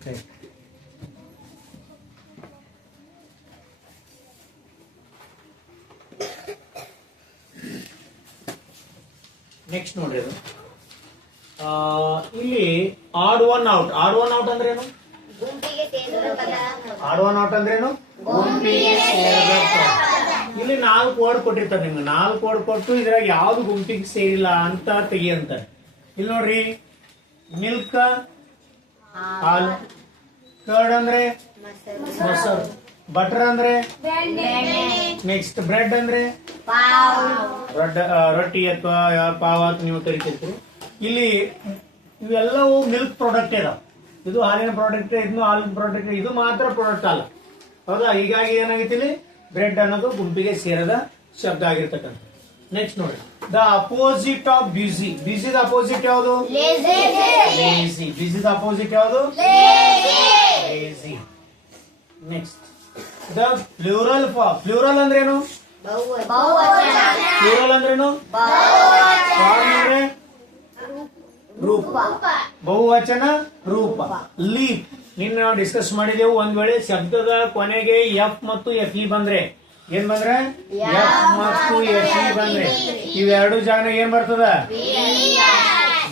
Next ನೋಡ್ರಿ ಅದು ಇಲ್ಲಿ odd one out. Odd one out ಅಂದ್ರೆ ಏನು? ಆಡ್ ಒನ್ ಔಟ್ ಅಂದ್ರೆ ಏನು? ಗುಂಪಿಗೆ ಸೇರದ ಪದ. ಇಲ್ಲಿ 4 ವರ್ಡ್ ಕೊಟ್ಟಿರ್ತಾರೆ ನಿಮ್ಗೆ. 4 ವರ್ಡ್ ಕೊಟ್ಟು ಇದ್ರಾಗ ಯಾವ್ದು ಗುಂಪಿಗೆ ಸೇರಿಲ್ಲ ಅಂತ ತೆಗಿಯಂತ. ಇಲ್ಲಿ ನೋಡ್ರಿ, ಮಿಲ್ಕ್ ಹಾಲು, ಕರ್ಡ್ ಅಂದ್ರೆ ಮೊಸರು, ಬಟರ್ ಅಂದ್ರೆ, ನೆಕ್ಸ್ಟ್ ಬ್ರೆಡ್ ಅಂದ್ರೆ ರೊಟ್ಟಿ ಅಥವಾ ಪಾವ್ ಅಂತ ನೀವು ಕರಿತಿರ್ತೀರಿ. ಇಲ್ಲಿ ಇವೆಲ್ಲವೂ ಮಿಲ್ಕ್ ಪ್ರಾಡಕ್ಟ್ ಇದಾವ. ಇದು ಹಾಲಿನ ಪ್ರಾಡಕ್ಟ್, ಇದನ್ನು ಹಾಲಿನ ಪ್ರಾಡಕ್ಟ್, ಇದು ಮಾತ್ರ ಪ್ರಾಡಕ್ಟ್ ಅಲ್ಲ, ಹೌದಾ? ಹೀಗಾಗಿ ಏನಾಗೈತಿ, ಇಲ್ಲಿ ಬ್ರೆಡ್ ಅನ್ನೋದು ಗುಂಪಿಗೆ ಸೇರದ ಶಬ್ದ ಆಗಿರ್ತಕ್ಕಂಥ. ನೆಕ್ಸ್ಟ್ ನೋಡಿ, the opposite of busy. Busy the opposite ಯಾವುದು? ಲೇಜಿ. ಬ್ಯುಸಿ ದ ಅಪೋಸಿಟ್ ಯಾವುದು? Lazy. Next the plural form. Plural ಅಂದ್ರೇನು? ಪ್ಲೂರಲ್ ಅಂದ್ರೇನು? ಫಾರ್ಮ್ ಅಂದ್ರೆ ರೂಪ, ಬಹುವಚನ ರೂಪ. ಲೀಪ್ ನಿನ್ನ ನಾವು ಡಿಸ್ಕಸ್ ಮಾಡಿದೆವು. ಒಂದ್ ವೇಳೆ ಶಬ್ದದ ಕೊನೆಗೆ ಎಫ್ ಮತ್ತು ಎಫ್ ಇ ಬಂದ್ರೆ, ಏನ್ ಬಂದ್ರೆ? ಎಫ್ ಮತ್ತು ಎಫ್ ಇ ಬಂದ್ರೆ ಇವೆರಡು ಜಾಗನಾಗ ಏನ್ ಬರ್ತದ?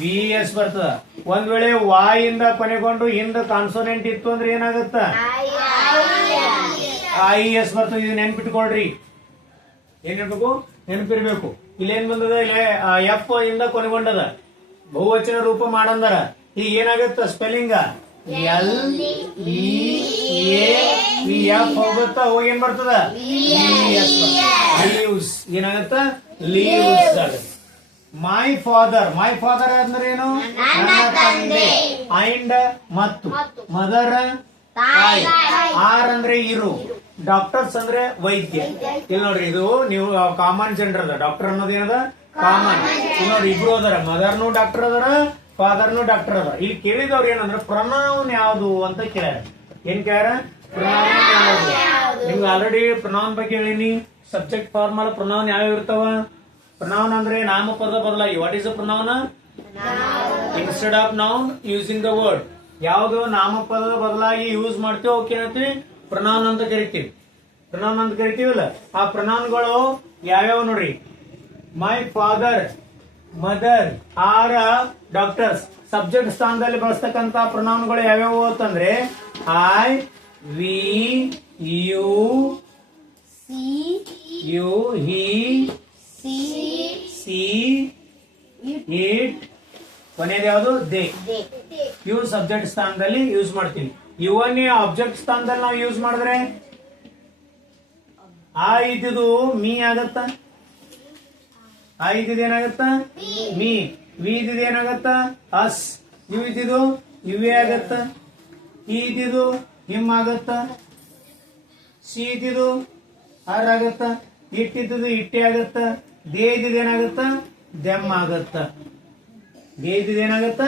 ವಿ ಎಸ್ ಬರ್ತದ. ಒಂದ್ ವೇಳೆ ವಾಯ್ ಇಂದ ಕೊನೆಗೊಂಡು ಹಿಂದ ಕಾನ್ಸೋನೆಂಟ್ ಇತ್ತು ಅಂದ್ರೆ ಏನಾಗುತ್ತ? ಐ ಎಸ್ ಬರ್ತದೆ. ಇದು ನೆನ್ಪಿಟ್ಕೊಳ್ರಿ. ಏನ್ ಹೇಳ್ಬೇಕು? ನೆನಪಿರ್ಬೇಕು. ಇಲ್ಲಿ ಏನ್ ಬಂದದ? ಇಲ್ಲಿ ಎಫ್ ಇಂದ ಕೊನೆಗೊಂಡದ, ಬಹುವಚನ ರೂಪ ಮಾಡಂದರ. ಈಗ ಏನಾಗತ್ತ? ಸ್ಪೆಲ್ಲಿಂಗ್ ಎಲ್ ಇ ಎಫ್ ಹೋಗುತ್ತಾ, ಹೋಗಿ ಏನ್ ಬರ್ತದ? ಲೀವ್ಸ್. ಏನಾಗತ್ತ? ಲೀವ್ಸ್ ಆಗುತ್ತೆ. My father. ಮೈ ಫಾದರ್ ಅಂದ್ರೆ ಏನು? ನನ್ನ ತಂದೆ. ಐಂಡ್ ಮತ್ತು, ಮದರ್ ತಾಯಿ. ಆರ್ ಅಂದ್ರೆ ಇರು, ಡಾಕ್ಟರ್ಸ್ ಅಂದ್ರೆ ವೈದ್ಯ. ಇಲ್ಲಿ ನೋಡ್ರಿ, ಇದು ನೀವು ಕಾಮನ್ ಜನರಲ್. ಡಾಕ್ಟರ್ ಅನ್ನೋದು ಏನದ? ಕಾಮನ್. ಇಲ್ಲಿ ನೋಡ್ರಿ, ಇಬ್ರು ಅದರ, ಮದರ್ನು ಡಾಕ್ಟರ್ ಅದರ, ಫಾದರ್ನು ಡಾಕ್ಟರ್ ಅದರ. ಇಲ್ಲಿ ಕೇಳಿದವ್ರು ಏನಂದ್ರೆ ಪ್ರೊನೌನ್ ಯಾವುದು ಅಂತ ಕೇಳ್ಯಾರ. ಏನ್ ಕೇಳ್ಯಾರ? ಪ್ರೊನೌನ್ ಯಾವುದು. ನಿಮ್ಗೆ ಆಲ್ರೆಡಿ ಪ್ರೊನೌನ್ ಬಗ್ಗೆ ಹೇಳಿನಿ. ಸಬ್ಜೆಕ್ಟ್ ಫಾರ್ಮಲ್ ಪ್ರೊನೌನ್ ಯಾವ್ಯಾವ ಇರ್ತಾವ? ಪ್ರೊನೌನ್ ಅಂದ್ರೆ ನಾಮಪದ ಬದಲಾಗಿ. What is a pronoun? Instead of noun using the word. ಯಾವ್ದು ನಾಮಪದದ ಬದಲಾಗಿ ಯೂಸ್ ಮಾಡ್ತೀವಿ ಅವಕ್ಕೆ ಏನಂತೀವಿ? ಪ್ರೊನೌನ್ ಅಂತ ಕರಿತೀವಿ. ಪ್ರೊನೌನ್ ಅಂತ ಕರಿತೀವಲ್ಲ, ಆ ಪ್ರೊನೌನ್ಗಳು ಯಾವ್ಯಾವ ನೋಡ್ರಿ. My father, mother are doctors. Subject ಸ್ಥಾನದಲ್ಲಿ ಬಳಸ್ತಕ್ಕಂತ ಪ್ರೊನೌನ್ಗಳು ಯಾವ್ಯಾವು ಅಂತಂದ್ರೆ I, we, you, he, she, it, ಕೊನೆಯದು ಯಾವುದು? ದೇ. ಇವು ಸಬ್ಜೆಕ್ಟ್ ಸ್ಥಾನದಲ್ಲಿ ಯೂಸ್ ಮಾಡ್ತೀವಿ. ಇವನ್ನೇ ಆಬ್ಜೆಕ್ಟ್ ಸ್ಥಾನದಲ್ಲಿ ನಾವು ಯೂಸ್ ಮಾಡಿದ್ರೆ ಆ ಇದ್ದಿದ್ದು ಮೀ ಆಗತ್ತ. ಆ ಇದ್ದಿದ್ದು ಏನಾಗತ್ತ? ಮೀ. ವಿ ಇದ್ದಿದ್ದು ಏನಾಗತ್ತ? ಅಸ್. ಇವು ಇದ್ದಿದ್ದು ಇವೇ ಆಗತ್ತ. ಈ ಇದ್ದಿದ್ದು ಹಿಮ್ ಆಗತ್ತ. ಸಿ ಇದ್ದಿದ್ದು ಹರ್ ಆಗತ್ತ. ಇಟ್ಟಿದ್ದು ಇಟ್ಟೆ ಆಗತ್ತ. ದೇ ಇದ್ದಿದ್ದು ಏನಾಗತ್ತ? ದೆಮ್ ಆಗತ್ತ. ದೇ ಇದ್ದಿದ್ದು ಏನಾಗತ್ತ?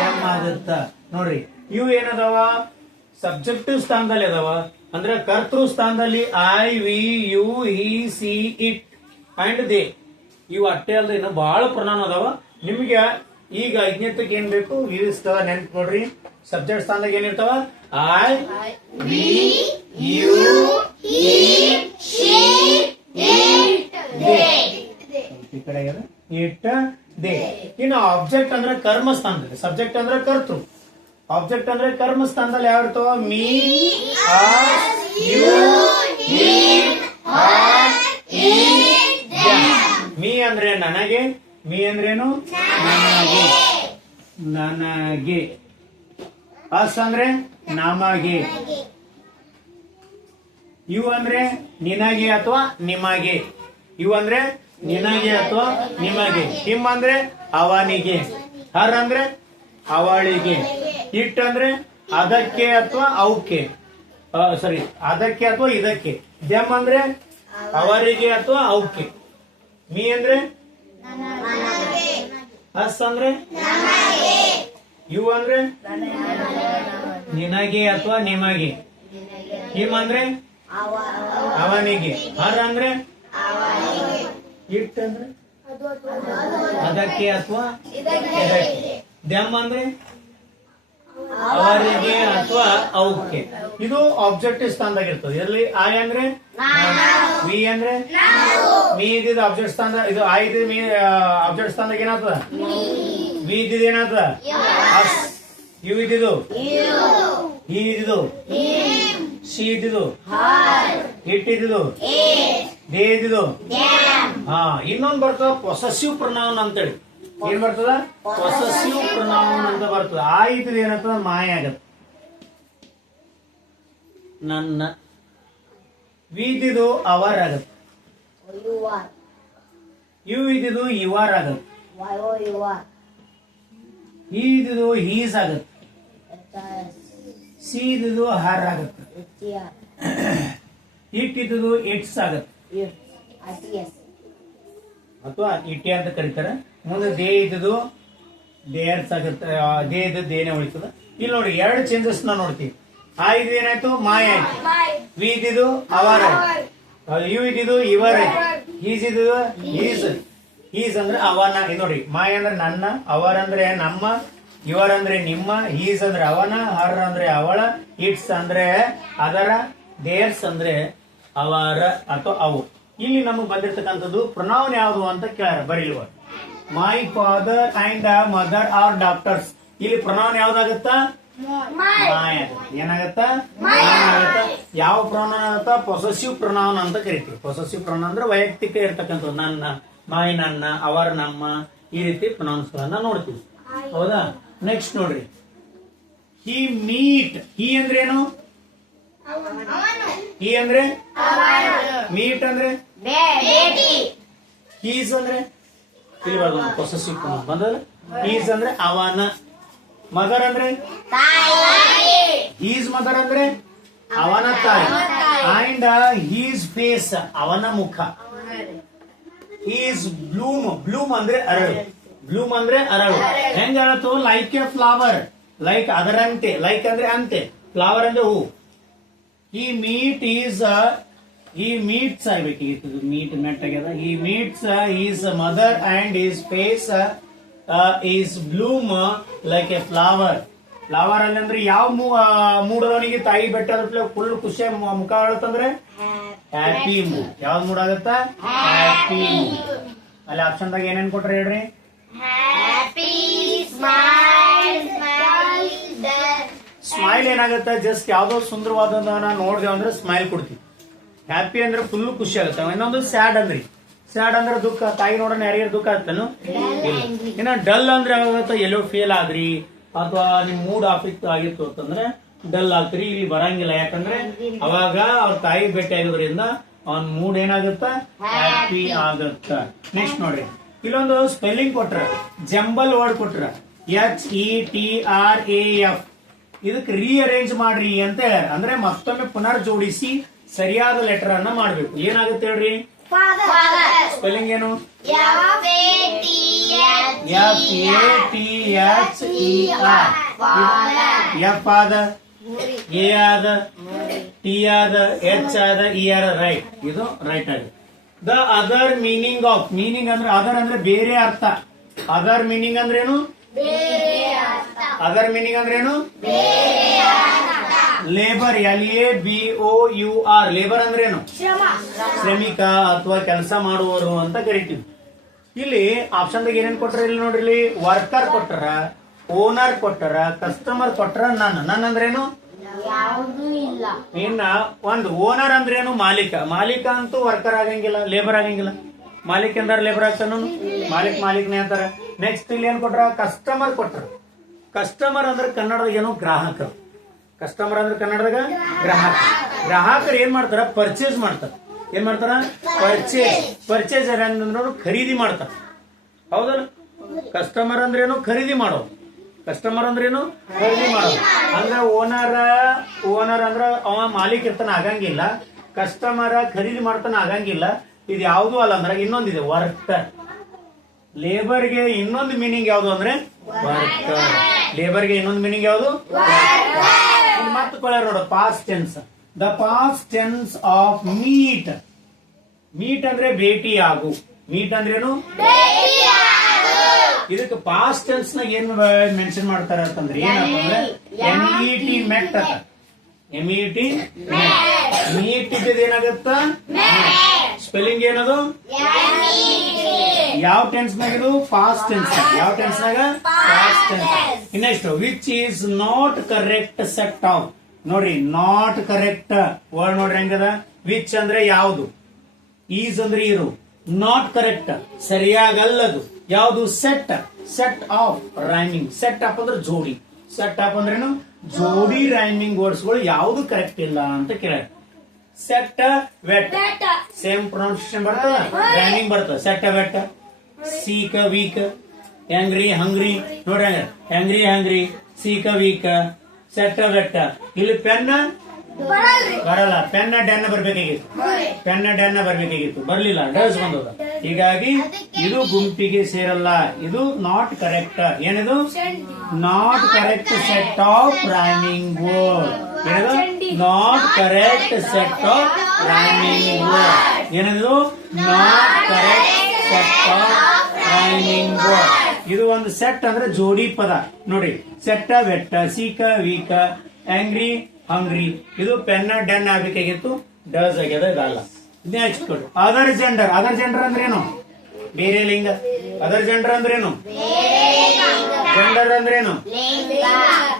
ದೆಮ್ ಆಗತ್ತ. ನೋಡ್ರಿ, ಇವು ಏನದಾವ? ಸಬ್ಜೆಕ್ಟಿವ್ ಸ್ಥಾನದಲ್ಲಿ ಅದಾವ. ಅಂದ್ರೆ ಕರ್ತೃ ಸ್ಥಾನದಲ್ಲಿ I, we, you, he, she, it and they. ಇವು ಅಟ್ಟೆ ಅಲ್ಲದೆ ಇನ್ನು ಬಹಳ ಪ್ರೊನೌನ್ ಅದಾವ. ನಿಮ್ಗೆ ಈಗ ಐದನೇತಕ್ಕೆ ಏನ್ ಬೇಕು? ಇರ್ತಾವ, ನೆನ್ಪು ನೋಡ್ರಿ. ಸಬ್ಜೆಕ್ಟ್ ಸ್ಥಾನದಾಗ ಏನಿರ್ತಾವ? I, we, you, he, she, they. ಈ ಕಡೆ ಇಟ್, ದೇ. ಇನ್ನು ಆಬ್ಜೆಕ್ಟ್ ಅಂದ್ರೆ ಕರ್ಮ ಸ್ಥಾನದಲ್ಲಿ. ಸಬ್ಜೆಕ್ಟ್ ಅಂದ್ರೆ ಕರ್ತೃ, ಆಬ್ಜೆಕ್ಟ್ ಅಂದ್ರೆ ಕರ್ಮ ಸ್ಥಾನದಲ್ಲಿ ಯಾವ ಇರ್ತಾವ? Me, us, you, him, her, it, them. Me ಅಂದ್ರೆ ನನಗೆ. ಮೀ ಅಂದ್ರೇನು? ನನಗೆ, ನನಗೆ. ಅಸ್ ಅಂದ್ರೆ ನಮಗೆ. ಯು ಅಂದ್ರೆ ನಿನಗೆ ಅಥವಾ ನಿಮಗೆ. ಯು ಅಂದ್ರೆ ನಿನಗೆ ಅಥವಾ ನಿಮಗೆ. ಹಿಮ್ ಅಂದ್ರೆ ಅವನಿಗೆ. ಹರ್ ಅಂದ್ರೆ ಅವಳಿಗೆ. ಇಟ್ ಅಂದ್ರೆ ಅದಕ್ಕೆ ಅಥವಾ ಅವಕ್ಕೆ, ಸಾರಿ ಅದಕ್ಕೆ ಅಥವಾ ಇದಕ್ಕೆ. ದೆಮ್ ಅಂದ್ರೆ ಅವರಿಗೆ ಅಥವಾ ಅವಕ್ಕೆ. ಮೀ ಅಂದ್ರೆ ಅಸ್ ಅಂದ್ರೆ ಯು ಅಂದ್ರೆ ನಿನಗೆ ಅಥವಾ ನಿಮಗೆ. ಹಿಮ್ ಅಂದ್ರೆ ಅವನಿಗೆ. ಹರ್ ಅಂದ್ರೆ ಇಟ್ ಅಂದ್ರೆ ಅದಕ್ಕೆ ಅಥವಾ ಇದಕ್ಕೆ. ದೆಮ್ ಅಂದ್ರೆ ಅವರಿಗೆ ಅಥವಾ ಓಕೆ, ಇದು ಆಬ್ಜೆಕ್ಟಿವ್ ಸ್ಥಾನದಾಗ ಇರ್ತದೆ. ಇದರಲ್ಲಿ ಐ ಅಂದ್ರೆ ವಿ ಅಂದ್ರೆ ಮೀ ಇದ್ದಿದ್ದು ಆಬ್ಜೆಕ್ಟ್ ಸ್ಥಾನ, ಇದು ಐ ಇದ್ದಿದ್ದು ಮೀ ಆಬ್ಜೆಕ್ಟ್ ಸ್ಥಾನದಾಗ ಏನಾಗ್ತದ? ವಿ ಇದ್ದಿದ್ದು ಏನಾಗ್ತದ? ಅಸ್. ಯು ಇದ್ದಿದ್ದು ಹಿ ಇದ್ದಿದ್ದು ಶಿ ಇದ್ದಿದ್ದು ಇಟ್ ಇದ್ದಿದ್ದು ದೇ ಇದ್ದಿದ್ದು. ಹಾ, ಇನ್ನೊಂದು ಬರ್ತದ ಪೊಸೆಸಿವ್ ಪ್ರೊನೌನ್ ಅಂತೇಳಿ. ಏನ್ ಬರ್ತದ? ಪೊಸೆಸಿವ್ ಪ್ರೊನೌನ್ ಅಂತ ಬರ್ತದ. ಆ ಇದ್ದಿದ್ದು ಏನಾಗ್ತದ? ಮಾಯ ಆಗತ್ತೆ. ನನ್ನ. ವಿ ಇದ್ದಿದ್ದು ಅವರ್ ಆಗತ್ತೆ. ಯು ಇದ್ದಿದ್ದು ಯುವರ್ ಆಗತ್ತೆ. ಈ ಇದ್ದಿದ್ದು ಹೀಸ್ ಆಗತ್ತೆ. ಸಿ ಇದ್ದಿದ್ದು ಹರ್ ಆಗತ್ತೆ. ಇಟ್ ಇದ್ದಿದ್ದು ಇಟ್ಸ್ ಆಗತ್ತೆ ಅಥವಾ ಇಟ್ಟೆ ಅಂತ ಕರೀತಾರೆ. ಮುಂದೆ ದೇ ಇದ್ದಿದ್ದು ದೇರ್ಸ್ ಆಗತ್ತೆ. ದೇ ಇದ್ದು ದೇನೆ ಉಳಿತದ. ಇಲ್ಲಿ ನೋಡಿ, ಎರಡು ಚೇಂಜಸ್ ನಾವು ನೋಡ್ತೀವಿ. ಆ ಇದು ಏನಾಯ್ತು? ಮಾಯ ಆಯ್ತು. ವಿ ಇದ್ದಿದ್ದು ಅವರ್ ಆಯ್ತು. ಯು ಇದ್ದಿದ್ದು ಇವರ್ ಆಯ್ತು. ಈಸ್ ಇದ್ದಿದ್ದು ಈಸ್. ಈಸ್ ಅಂದ್ರೆ ಅವನ. ಇದು ನೋಡಿ, ಮಾಯ ಅಂದ್ರೆ ನನ್ನ, ಅವರ್ ಅಂದ್ರೆ ನಮ್ಮ, ಯುವರ್ ಅಂದ್ರೆ ನಿಮ್ಮ, ಈಸ್ ಅಂದ್ರೆ ಅವನ, ಹರ್ ಅಂದ್ರೆ ಅವಳ, ಇಟ್ಸ್ ಅಂದ್ರೆ ಅದರ, ದೇರ್ಸ್ ಅಂದ್ರೆ ಅವರ ಅಥವಾ ಅವು. ಇಲ್ಲಿ ನಮಗೆ ಬಂದಿರತಕ್ಕಂಥದ್ದು ಪ್ರೊನೌನ್ ಯಾವುದು ಅಂತ ಕೇಳ ಬರೀಲ್ವ. My father and mother are doctors. ಇಲ್ಲಿ ಪ್ರೊನೌನ್ ಯಾವ್ದಾಗತ್ತ? ಮಾಯ. ಏನಾಗತ್ತ? ಯಾವ ಪ್ರೊನೌನ್ ಆಗತ್ತ? ಪೊಸೆಸಿವ್ ಪ್ರೊನೌನ್ ಅಂತ ಕರಿತೀವಿ. ಪೊಸೆಸಿವ್ ಪ್ರೊನೌನ್ ಅಂದ್ರೆ ವೈಯಕ್ತಿಕ ಇರ್ತಕ್ಕಂಥದ್ದು. ನನ್ನ, ಮೈ ನನ್ನ, ಅವರ್ ನಮ್ಮ, ಈ ರೀತಿ ಪ್ರೊನೌನ್ಸ್ ಗಳನ್ನ ನೋಡ್ತೀವಿ. ಹೌದಾ? ನೆಕ್ಸ್ಟ್ ನೋಡ್ರಿ, ಹಿ ಮೀಟ್. ಹಿ ಅಂದ್ರೇನು? ಹಿ ಅಂದ್ರೆ ಮೀಟ್ ಅಂದ್ರೆ ಹೀಸ್ ಅಂದ್ರೆ ಇಲ್ಲಿ ಬರೋದು ಪೊಸೆಸಿವ್ ಪ್ರೊನೌನ್ ಬಂದದ. ಹೀಸ್ ಅಂದ್ರೆ ಅವನ. ಮದರ್ ಅಂದ್ರೆ ಹೀಸ್ ಮದರ್ ಅಂದ್ರೆ ಅವನ ತಾಯಿ. ಅಂಡ್ ಹೀಸ್ ಫೇಸ್ ಅವನ ಮುಖ. Is Bloom. ಬ್ಲೂಮ್ ಅಂದ್ರೆ ಅರಳು. ಬ್ಲೂಮ್ ಅಂದ್ರೆ ಅರಳು. ಹೆಂಗ ಅರಳತು? Like a flower. ಲೈಕ್ ಅದರಂತೆ. ಲೈಕ್ ಅಂದ್ರೆ ಅಂತೆ. ಫ್ಲವರ್ ಅಂದ್ರೆ ಹೂ. ಈ ಮೀಟ್ ಈಸ್ he meets ಆಗ್ಬೇಕಿತ್ತು. ಮೀಟ್ ಮೆಟ್ ಆಗ್ಯದ. he meets his mother and his face is bloom like a flower. Flower ಅಲ್ಲಿ ಅಂದ್ರೆ ಯಾವ ಮೂಡದವನಿಗೆ ತಾಯಿ ಬೆಟ್ಟ ಫುಲ್ ಖುಷಿ ಮುಖ ಆಳತ್ತಂದ್ರೆ ಹ್ಯಾಪಿ ಮೂಡ್. ಯಾವ್ದು ಮೂಡ್ ಆಗತ್ತ? Happy mood. ಅಲ್ಲಿ ಆಪ್ಷನ್ ದಾಗ ಏನೇನ್ ಕೊಟ್ರೆ ಹೇಳ್ರಿ? ಸ್ಮೈಲ್ ಏನಾಗತ್ತ? ಜಸ್ಟ್ ಯಾವ್ದೋ ಸುಂದರವಾದ ನೋಡ್ದೇವ್ ಅಂದ್ರೆ ಸ್ಮೈಲ್ ಕೊಡ್ತೀವಿ. ಹ್ಯಾಪಿ ಅಂದ್ರೆ ಫುಲ್ ಖುಷಿ ಆಗುತ್ತೆ. ಇನ್ನೊಂದು ಸ್ಯಾಡ್ ಅಂದ್ರಿ. ಸ್ಯಾಡ್ ಅಂದ್ರೆ ದುಃಖ. ತಾಯಿ ನೋಡೋಣ ಯಾರಿಗಾರು ದುಃಖ ಆಗ್ತಾನು? ಇನ್ನ ಡಲ್ ಅಂದ್ರೆ ಯಾವಾಗತ್ತ? ಎಲ್ಲೋ ಫೇಲ್ ಆದ್ರಿ ಅಥವಾ ನಿಮ್ ಮೂಡ್ ಆಫಿಕ್ ಆಗಿತ್ತು ಅಂತಂದ್ರೆ ಡಲ್ ಆಗ್ತೀರಿ. ಇಲ್ಲಿ ಬರಂಗಿಲ್ಲ. ಯಾಕಂದ್ರೆ ಅವಾಗ ಅವ್ರ ತಾಯಿ ಭೇಟಿ ಆಗೋದ್ರಿಂದ ಅವ್ನ ಮೂಡ್ ಏನಾಗುತ್ತ? ಹ್ಯಾಪಿ ಆಗತ್ತ. ನೆಕ್ಸ್ಟ್ ನೋಡ್ರಿ, ಇಲ್ಲೊಂದು ಸ್ಪೆಲ್ಲಿಂಗ್ ಕೊಟ್ರ, ಜಂಬಲ್ ವರ್ಡ್ ಕೊಟ್ರ. HETRAF. ಇದಕ್ಕೆ ರೀಅರೇಂಜ್ ಮಾಡ್ರಿ ಅಂತ ಹೇಳ್ಯಾರ. ಅಂದ್ರೆ ಮತ್ತೊಮ್ಮೆ ಪುನರ್ ಜೋಡಿಸಿ ಸರಿಯಾದ ಲೆಟರ್ ಅನ್ನ ಮಾಡ್ಬೇಕು. ಏನಾಗುತ್ತೆ ಹೇಳ್ರಿ? ಸ್ಪೆಲ್ಲಿಂಗ್ ಏನು? ಎಫ್ ಆದ, ಎ ಆದ, ಟಿ ಆದ, ಎಚ್ ಆದ, ಇ ಆದ. ರೈಟ್. ಇದು ರೈಟ್ ಆಗಿದೆ. The other meaning of. Meaning ಅಂದ್ರೆ ಅದರ್ ಅಂದ್ರೆ ಬೇರೆ ಅರ್ಥ. ಅದರ್ ಮೀನಿಂಗ್ ಅಂದ್ರೇನು? ಅದರ್ ಮೀನಿಂಗ್ ಅಂದ್ರೇನು? ಲೇಬರ್. LABOUR. ಲೇಬರ್ ಅಂದ್ರೇನು? ಶ್ರಮಿಕ ಅಥವಾ ಕೆಲಸ ಮಾಡುವವರು ಅಂತ ಕರಿತೀವಿ. ಇಲ್ಲಿ ಆಪ್ಷನ್ ದಾಗ ಏನೇನ್ ಕೊಟ್ರ? ಇಲ್ಲಿ ನೋಡ್ರಿ, ಇಲ್ಲಿ ವರ್ಕರ್ ಕೊಟ್ಟರ, ಓನರ್ ಕೊಟ್ಟರ, ಕಸ್ಟಮರ್ ಕೊಟ್ಟರ, ನನ್ನ ಅಂದ್ರೇನು? ಇನ್ನ ಒಂದು ಓನರ್ ಅಂದ್ರೇನು? ಮಾಲೀಕ. ಮಾಲೀಕ ಅಂತೂ ವರ್ಕರ್ ಆಗಂಗಿಲ್ಲ, ಲೇಬರ್ ಆಗಂಗಿಲ್ಲ. ಮಾಲೀಕ ಎಂದಾರ ಲೇಬರ್ ಆಗ್ತಾನ? ಮಾಲೀಕನೇ ಅಂತಾರ. ನೆಕ್ಸ್ಟ್ ಇಲ್ಲಿ ಏನ್ ಕೊಟ್ರ? ಕಸ್ಟಮರ್ ಕೊಟ್ರ. ಕಸ್ಟಮರ್ ಅಂದ್ರೆ ಕನ್ನಡದಾಗ ಏನು? ಗ್ರಾಹಕರು. ಕಸ್ಟಮರ್ ಅಂದ್ರೆ ಕನ್ನಡದಾಗ ಗ್ರಾಹಕ. ಗ್ರಾಹಕರು ಏನ್ ಮಾಡ್ತಾರ? ಪರ್ಚೇಸ್ ಮಾಡ್ತಾರ. ಏನ್ ಮಾಡ್ತಾರ? ಪರ್ಚೇಸ್ ಅಂದ್ರೆ ಖರೀದಿ ಮಾಡ್ತಾರ. ಹೌದಲ್ಲ? ಕಸ್ಟಮರ್ ಅಂದ್ರೇನು? ಖರೀದಿ ಮಾಡೋದು. ಕಸ್ಟಮರ್ ಅಂದ್ರೇನು? ಖರೀದಿ ಮಾಡೋದು. ಅಂದ್ರೆ ಓನರ್ ಅಂದ್ರ ಅವ ಮಾಲೀಕ ಇರ್ತಾನ, ಆಗಂಗಿಲ್ಲ. ಕಸ್ಟಮರ್ ಖರೀದಿ ಮಾಡ್ತಾನ, ಆಗಂಗಿಲ್ಲ. ಇದು ಯಾವ್ದು ಅಲ್ಲ. ಅಂದ್ರೆ ಇನ್ನೊಂದಿದೆ, ವರ್ಕರ್. ಲೇಬರ್ಗೆ ಇನ್ನೊಂದು ಮೀನಿಂಗ್ ಯಾವ್ದು ಅಂದ್ರೆ ವರ್ಕರ್. ಲೇಬರ್ಗೆ ಇನ್ನೊಂದು ಮೀನಿಂಗ್ ಯಾವ್ದು? ಮತ್ತೆ ಕೊಳ್ಯಾರ ನೋಡ, past tense. The past tense of meat. Meet ಅಂದ್ರೆ ಭೇಟಿ ಆಗು. ಮೀಟ್ ಅಂದ್ರೇನು? ಇದಕ್ಕೆ ಪಾಸ್ಟ್ ಟೆನ್ಸ್ ನಾಗ ಏನ್ ಮೆನ್ಷನ್ ಮಾಡ್ತಾರ ಅಂತಂದ್ರೆ ಏನಂತಂದ್ರೆ NET ಮೆಟ್ ಅಂತ. MET ಮೀಟ್ ಇದ್ದಿದ್ದು ಏನಾಗತ್ತ ಸ್ಪೆಲ್ಲಿಂಗ್ ಏನದು ಯಾವ ಟೆನ್ಸ್ ನಾಗ ಇದು ಪಾಸ್ಟ್ ಟೆನ್ಸ್ ಯಾವ ಟೆನ್ಸ್ ನಾಗ past tense next which is not correct set of ನೋಡ್ರಿ ನಾಟ್ ಕರೆಕ್ಟ್ ವರ್ಡ್ ನೋಡ್ರಿ ಹೆಂಗದ ವಿಚ್ ಅಂದ್ರೆ ಯಾವುದು ಈಸ್ ಅಂದ್ರೆ ಇರು ನಾಟ್ ಕರೆಕ್ಟ್ ಸರಿಯಾಗಲ್ಲದು ಯಾವುದು set set of rhyming set up ಅಂದ್ರೆ ಜೋಡಿ ಸೆಟ್ ಅಪ್ ಅಂದ್ರೇನು ಜೋಡಿ ರೈಮಿಂಗ್ ವರ್ಡ್ಸ್ ಗಳು ಯಾವುದು ಕರೆಕ್ಟ್ ಇಲ್ಲ ಅಂತ ಕೇಳ ಸೆಟ್ ವೆಟ್ ಸೇಮ್ ಪ್ರೊನೌನ್ಸಿಯೇಷನ್ ಬರ್ತದ ರೈಮಿಂಗ್ ಬರ್ತದ set wet seek week angry hungry ನೋಡ್ರಿ angry hungry seek week set wet ಇಲ್ಲಿ ಪೆನ್ ಬರಲ್ಲ ಪೆನ್ ಡೆನ್ ಬರ್ಬೇಕಾಗಿತ್ತು ಬರ್ಲಿಲ್ಲ ಡಸ್ ಬಂದದ ಹೀಗಾಗಿ ಇದು ಗುಂಪಿಗೆ ಸೇರಲ್ಲ ಇದು ನಾಟ್ ಕರೆಕ್ಟ್ ಏನಿದು not correct set of rhyming word ಏನಿದು not correct set of rhyming word ಏನಿದು not correct set of rhyming word ಇದು ಒಂದು ಸೆಟ್ ಅಂದ್ರೆ ಜೋಡಿ ಪದ ನೋಡಿ ಸೆಟ್ ವೆಟ್ಟ ಸೀಕ ವೀಕ ಆಂಗ್ರಿ ಹಂಗ್ರಿ ಇದು ಪೆನ್ ಡೆನ್ ಆಗ್ಬೇಕಾಗಿತ್ತು ಡಸ್ ಆಗ್ಯದ ಇದಲ್ಲ ನೆಕ್ಸ್ಟ್ ಕೊಡು ಅದರ್ ಜೆಂಡರ್ ಅಂದ್ರೆ ಏನು ಬೇರೆ ಲಿಂಗ ಅದರ್ ಜೆಂಡರ್ ಅಂದ್ರೇನು ಜೆಂಡರ್ ಅಂದ್ರೇನು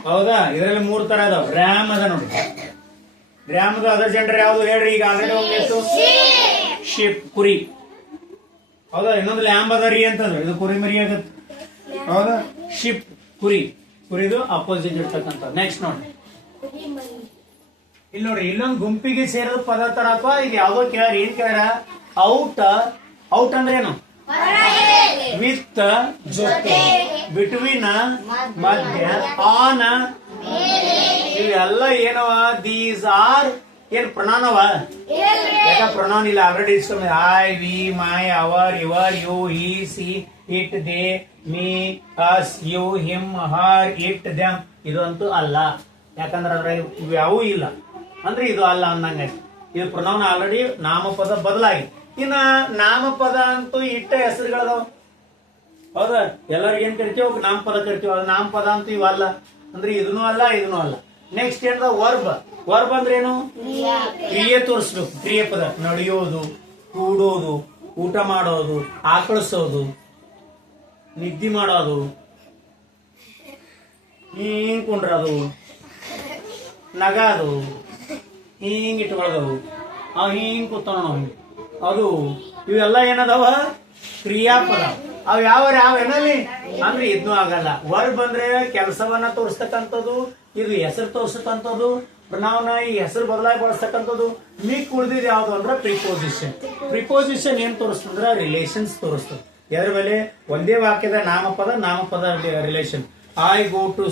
ಹೌದಾ ಇದರಲ್ಲಿ 3 ತರ ಅದಾವ ರ್ಯಾಮ್ ಅದ ನೋಡಿ ರ್ಯಾಮ್ ಅದರ್ ಜೆಂಡರ್ ಯಾವ್ದು ಹೇಳ್ರಿ ಈಗ ಆಲ್ರೆಡಿ ಹೋಗಿತ್ತು ಶಿಪ್ ಕುರಿ ಹೌದಾ ಇನ್ನೊಂದು ಲ್ಯಾಂಬ್ ಅದ ರೀ ಅಂತಂದ್ರೆ ಇದು ಕುರಿ ಮರಿ ಆಗತ್ತೆ ಹೌದಾ ಶಿಪ್ ಕುರಿದು ಅಪೋಸಿಟ್ ಇರ್ತಕ್ಕಂಥ ನೆಕ್ಸ್ಟ್ ನೋಡಿ ಇಲ್ಲಿ ನೋಡ್ರಿ ಇಲ್ಲೊಂದು ಗುಂಪಿಗೆ ಸೇರೋದು ಪದ ತರ ಅಥವಾ ಇದು ಯಾವ್ದೋ ಕೇಳ್ಯಾರ ಏನ್ ಕೇಳ್ಯಾರ ಔಟ್ ಅಂದ್ರೆ ಏನು ವಿತ್ ಜೊತೆ ಬಿಟ್ವೀನ್ ಮಧ್ಯ ಆನ್ ಇವೆಲ್ಲ ಏನವ ದೀಸ್ ಆರ್ ಏನ್ ಪ್ರೊನೌನ್ ಅವ ಯಾಕ ಪ್ರೊನೌನ್ ಇಲ್ಲ already I we my our your you he she it they me us you him her it them ಇದು ಅಂತೂ ಅಲ್ಲ ಯಾಕಂದ್ರೆ ಅದ್ರ ಯಾವೂ ಇಲ್ಲ ಅಂದ್ರೆ ಇದು ಅಲ್ಲ ಅಂದಂಗ ಇದು ಪ್ರೊನೌನ್ ಆಲ್ರೆಡಿ ನಾಮಪದ ಬದಲಾಗಿ ಇನ್ನ ನಾಮಪದ ಅಂತೂ ಇಟ್ಟ ಹೆಸರುಗಳದಾವ ಹೌದಾ ಎಲ್ಲರಿಗ ಏನ್ ಕರಿತೀವಿ ನಾಮಪದ ಕರಿತೀವಿ ಅದು ನಾಮಪದ ಅಂತೂ ಇವಲ್ಲ ಅಂದ್ರೆ ಇದನ್ನು ಅಲ್ಲ ನೆಕ್ಸ್ಟ್ ಏನದ ವರ್ಬ್ ಅಂದ್ರೆ ಏನು ಕ್ರಿಯೆ ತೋರಿಸ್ಬೇಕು ಕ್ರಿಯೆ ಪದ ನಡೆಯೋದು ಕೂಡೋದು ಊಟ ಮಾಡೋದು ಆಕಳಿಸೋದು ನಿದ್ದೆ ಮಾಡೋದು ಹಿಂಗ್ ಕುಂಡ್ರದು ನಗಾದು ಹಿಂಗ್ ಇಟ್ಕೊಳ್ಳೋದು ಹಿಂಗ್ ಕೂತಾನ ಹಿಂಗೆ ಅದು ಇವೆಲ್ಲ ಏನದಾವ ಕ್ರಿಯಾಪದ ಅವ್ ಯಾವ ಏನಲ್ಲಿ ಅಂದ್ರೆ ಇದನ್ನು ಆಗಲ್ಲ ವರ್ಬ್ ಅಂದ್ರೆ ಕೆಲಸವನ್ನ ತೋರಿಸ್ತಕ್ಕಂಥದ್ದು ಇದು ಹೆಸರು ತೋರಿಸ್ತಕ್ಕಂಥದ್ದು ಪ್ರೊನೌನ್ ಈ ಹೆಸರು ಬದಲಾಗಿ ಬಳಸ್ತಕ್ಕಂಥದ್ದು ಮಿಕ್ ಉಳಿದಿದ್ ಯಾವ್ದು ಅಂದ್ರೆ ಪ್ರಿಪೋಸಿಷನ್ ಏನ್ ತೋರಿಸ್ತಂದ್ರ ರಿಲೇಷನ್ಸ್ ತೋರಿಸ್ತದೆ ಎದ್ರ ಮೇಲೆ ಒಂದೇ ವಾಕ್ಯದ ನಾಮಪದ relation I go to